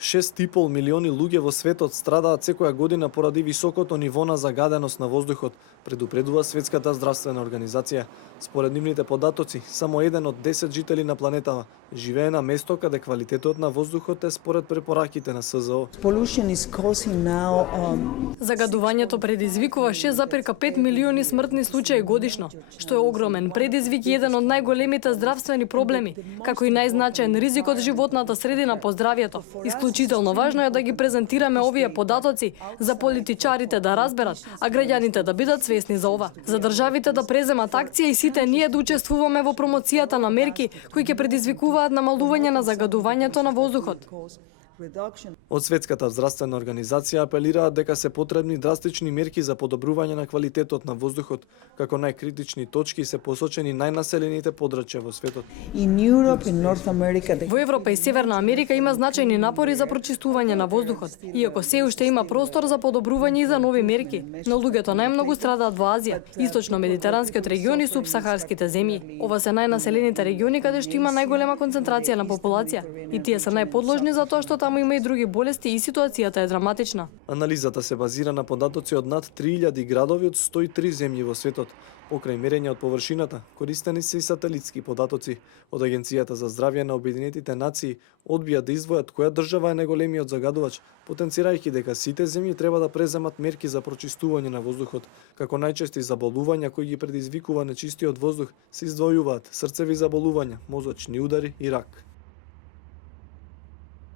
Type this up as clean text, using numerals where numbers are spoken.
6,5 милиони луѓе во светот страдаат секоја година поради високото ниво на загаденост на воздухот, предупредува Светската здравствена организација. Според нивните податоци, само 1 од 10 жители на планетава живее на место каде квалитетот на воздухот е според препораките на СЗО. Загадувањето предизвикува 6,5 милиони смртни случаи годишно, што е огромен предизвик и еден од најголемите здравствени проблеми, како и најзначаен ризик од животната средина по здравјето. Исклучително важно е да ги презентираме овие податоци за политичарите да разберат, а граѓаните да бидат свесни за ова. За државите да преземат акција и сите ние да учествуваме во промоцијата на мерки кои ќе предизвикуваат намалување на загадувањето на воздухот. Од Светската здравствена организација апелираат дека се потребни драстични мерки за подобрување на квалитетот на воздухот, како најкритични точки се посочени најнаселените подрачја во светот. Во Европа и Северна Америка има значајни напори за прочистување на воздухот, иако се уште има простор за подобрување и за нови мерки. Но луѓето најмногу страдаат во Азија, источно-медитеранскиот регион и субсахарските земји. Ова се најнаселените региони каде што има најголема концентрација на популација и тие се најподложни за тоа што таму има и други болести и ситуацијата е драматична. Анализата се базира на податоци од над 3000 градови од 103 земји во светот. Покрај мерење од површината, користени се и сателитски податоци. Од Агенцијата за здравје на Обединетите нации одбија да издвојат која држава е најголемиот загадувач, потенцирајќи дека сите земји треба да преземат мерки за прочистување на воздухот. Како најчести заболувања кои ги предизвикува нечистиот воздух се издвојуваат срцеви заболувања, мозочни удари и рак.